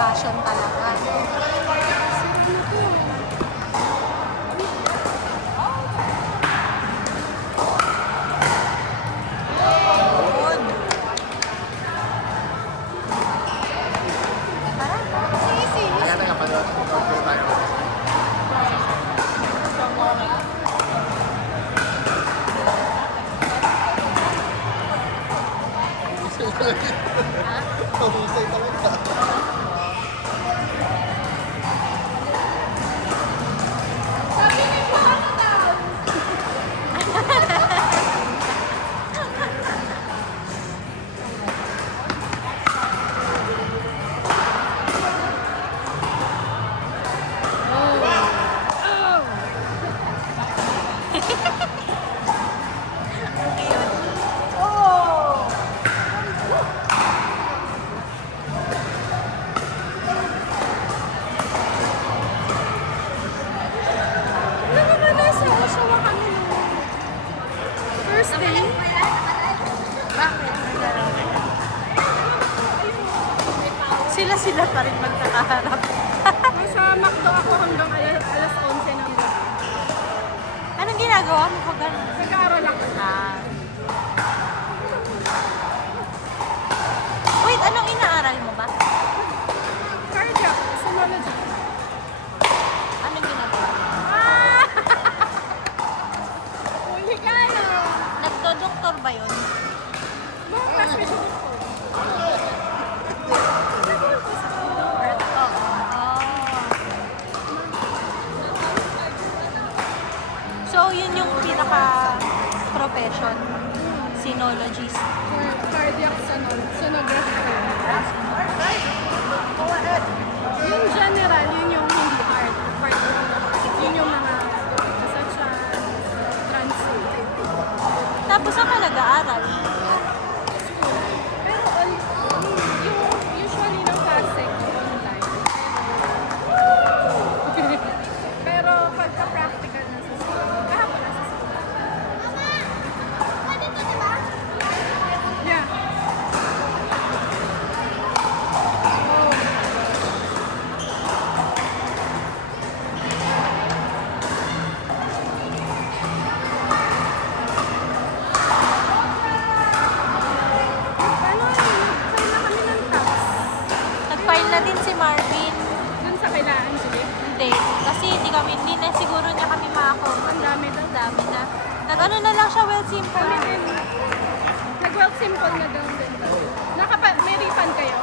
Passion talaga. Good. Kaya tayo panood tayo. Pahusay talaga. First day? Bakit? Sila pa rin magkakaharap. Sa McDo ako hanggang alas 11 ng gabi. Anong ginagawa mo pag gano'n? Nag-aaral ako. Wait, anong inaaral mo ba? Cardiac, sonology. Anong ginagawa mo? Huli ka na. Nagdo-doktor ba yun? Mga klase ko dito. So, yun yung pinaka-profession, sinologist. Cardiac sonography. Yung general, yun yung hindi heart. Yun yung mga sa translate. Tapos saan ka nag-aaral? Pero yung usually ng klase online. Pero pagka-practical na sa school, kahapon na sa school. Yeah. Ano, nag-file na kami ng tax. Nag-file na din si Marvin. Dun sa kila Angelique. Hindi. Kasi hindi na siguro niya kami makakontak. Ang dami daw. Dami na. Nag-ano na lang siya, well, simple. Kami din. Nag-work simple na daw din. May refund kayo?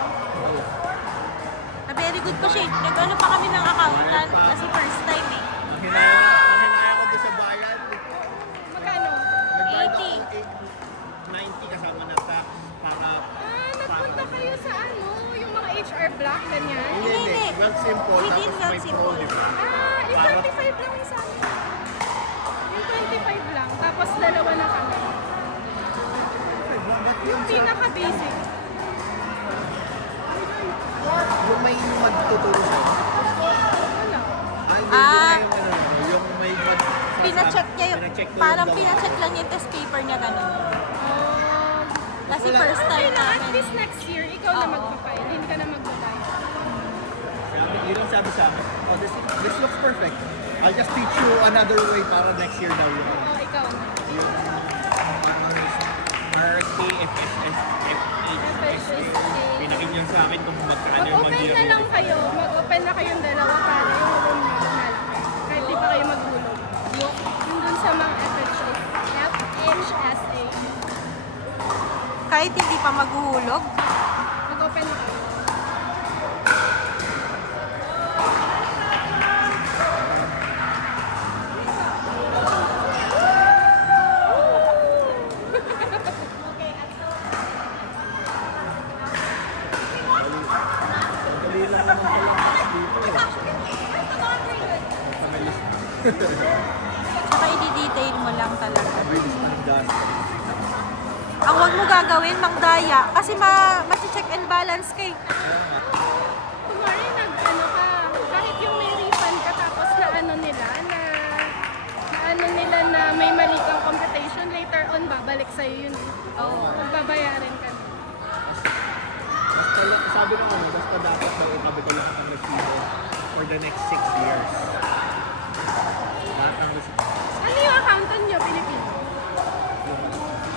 Na very good pa siya. Nag-ano pa kami ng accountant kasi first time eh. Hinaya ko doon sa bayan. Magkano? Nagbayad ako 80. 90 kasama na tax para... Nagpunta kayo sa yung mga HR block, ganyan? Hindi. Well, simple. We did Tapos well may simple. pro, di ba? Yung 25 lang yung sa amin. Yung 25 lang, tapos dalawa na kami. Yung pinaka-basic. Yung may magtuturo sa'yo. Wala. Yung may Pina-check niya yung, pina-check mo parang yung pina-check lang yung test paper niya ganun. Kasi Wala. first Okay time na, at namin. least next year, ikaw na Oo. magpa-file. Hindi ka na magbabayad. Yun ang sabi sa amin. Oh, this looks perfect. I'll just teach you another way para next year na yun. Oo, ikaw na. Yung RT, FSS, FSSA. Pinakin yun sa akin kung magkano yung Mag-open na lang kayo. Mag-open na kayong dalawa para yung room nyo malaki. Kahit di pa kayo maghulog. Yung dun sa mga FHSA. Kahit hindi pa maghuhulog. Mag-open na kayo. Madali lang naman pala dito. Saka i-detail mo lang talaga. Mabilis ng gas. Ang wag mo gagawin, mangdaya. Kasi ma-check and balance kay. Kumari nag-ano ka, kahit yung may refund ka tapos na may mali kang computation, later on babalik sa'yo yun. Oo. Magbabayarin ka na. Basta sabi ng ano, basta dapat daw ikabit ko lahat ng resibo for the next 6 years. Lahat ng resibo. Ano yung accountant nyo, Pilipino?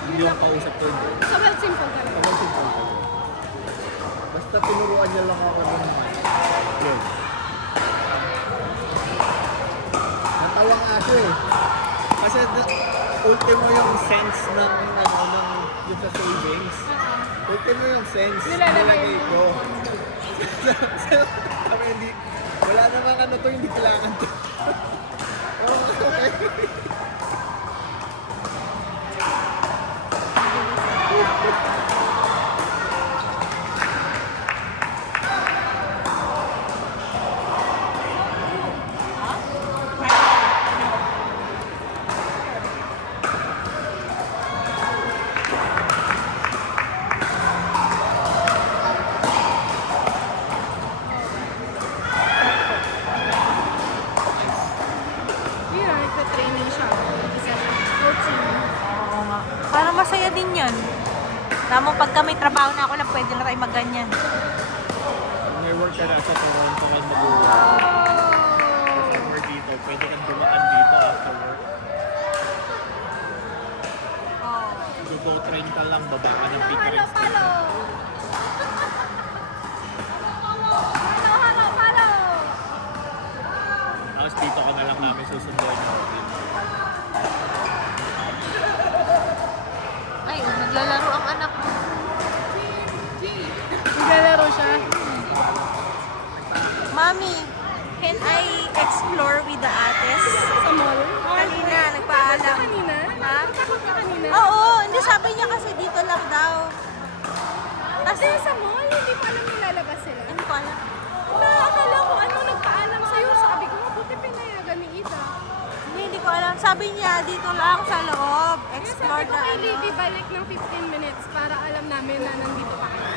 Hindi yung kausap ko yun. Sobrang simple ka lang. Sobrang simple ko. Basta tinuruan niya lang ako ng yun. Natawa nga siya eh. Kasi ultimo yung sense ng ano, ng yung sa savings. Ultimo yung sense Nilalagay mo. ko. Sabi hindi, wala namang ano to, hindi kailangan to. Okay. Yun na, nagka-training siya. Isa coaching. Oo nga. Parang masaya din yan. Tamo pagka may trabaho na ako lang, pwede na tayo magganyan. Pag may work ka na sa Toronto, kan mag-work. Oh! Somewhere dito, pwede kang dumaan dito after work. Oo. Dugo train ka lang, baba ka ng Pickering Halo, Station. palo! Halo, halo, palo! Tapos dito ka na lang namin susunduin. Ay, naglalaro ang anak ko. Naglalaro siya. Mami, can I explore with the ates? Sa mall. Kanina, nagpaalam. Kanina? Ha? Takot ka kanina? Oo, hindi sabi niya kasi dito lang daw. Kasi, Kasi sa mall, hindi ko alam nilalabas sila. hindi ko alam. Akala ko ano nagpaalam sa'yo. Sabi ko, buti pinayagan ni Ida. Hindi ko alam. Sabi niya, dito lang sa loob. Kaya Explore sabi ko na kay ano. Libby, balik ng 15 minutes para alam namin na nandito pa kayo.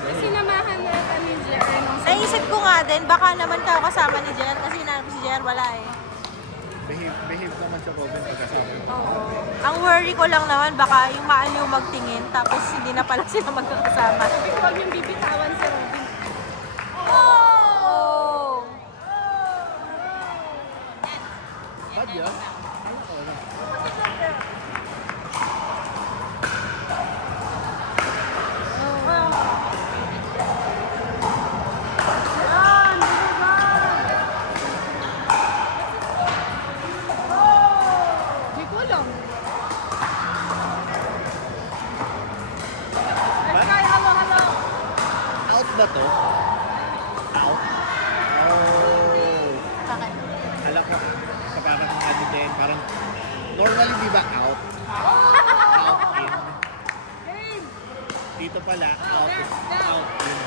Kasi sinamahan na kami ni JR nung sa Naisip ko nga din, baka naman ka kasama ni Jer. Kasi hinahanap ko si Jer, wala eh. Behave naman sa Robin pagkasama. Oo. Ang worry ko lang naman, baka yung maaliw magtingin, tapos hindi na pala sila magkakasama. Sabi ko, huwag yung bibitawan si Robin. Oh! Badya? Ano ko na? Hindi ko alam. Ba? Ay, halo, halo. Out ba to? Out? Oh. Bakit? Alam ko, sa parang ano din, parang normally di ba out? Out in. Dito pala, out is out in.